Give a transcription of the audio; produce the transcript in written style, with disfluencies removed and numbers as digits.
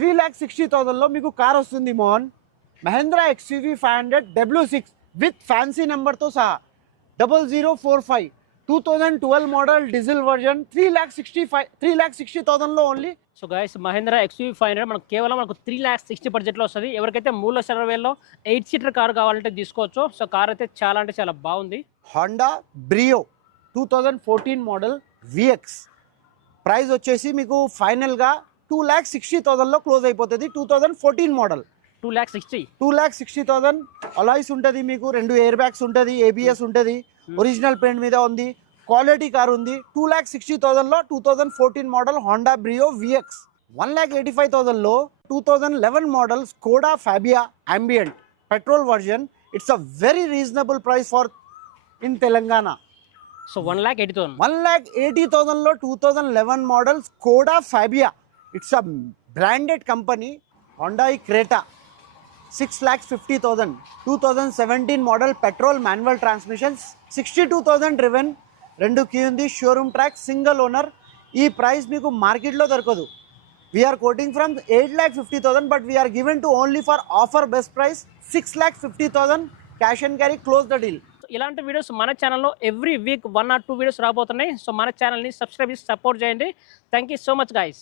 3,60,000 లో మీకు కార్ వస్తుంది Mohan. Mahindra XUV 500 W6 with fancy నెంబర్తో సహా 0045 2012 మోడల్ డీజిల్ వర్జన్ 3,60,000 లో only. So guys Mahindra XUV 500 మనకు కేవలం మనకు 3,60,000 బడ్జెట్లో వస్తుంది. ఎవరికైతే 3,60,000లో 8 సీటర్ కార్ కావాలంటే తీసుకోవచ్చు. సో కార్ అయితే చాలా అంటే చాలా బాగుంది. Honda Brio 2014 model VX price వచ్చేసి మీకు ఫైనల్గా 2,60,000 లో క్లోజ్ అయిపోతుంది. 2014 మోడల్ 2,60,000 అలాయిస్ ఉంటుంది మీకు, 2 ఎయిర్ బ్యాగ్స్ ఉంటుంది, ABS ఉంటుంది, ఒరిజినల్ పెయింట్ మీద ఉంది, క్వాలిటీ కార్ ఉంది. 2,60,000 లో 2014 మోడల్ హోండా బ్రియో VX. 1,85,000 లో 2011 model Skoda Fabia Ambiente petrol version. It's a very reasonable price for in Telangana. So 1,80,000 1,80,000 లో 2011 model Skoda Fabia. It's a branded company. Hyundai Creta 6,50,000 2017 model petrol manual transmissions, 62,000 driven, 2 key ఉంది, showroom track, single owner. ఈ price మీకు మార్కెట్లో దొరకదు. We are quoting from 8,50,000 but we are given to only for offer best price 6,50,000 cash and carry. Close the deal. ఇలాంటి videos మన ఛానల్లో every week 1 or 2 videos రాబోతున్నాయి. So మన ఛానల్ని సబ్స్క్రైబ్ చేసి సపోర్ట్ చేయండి. Thank you so much guys.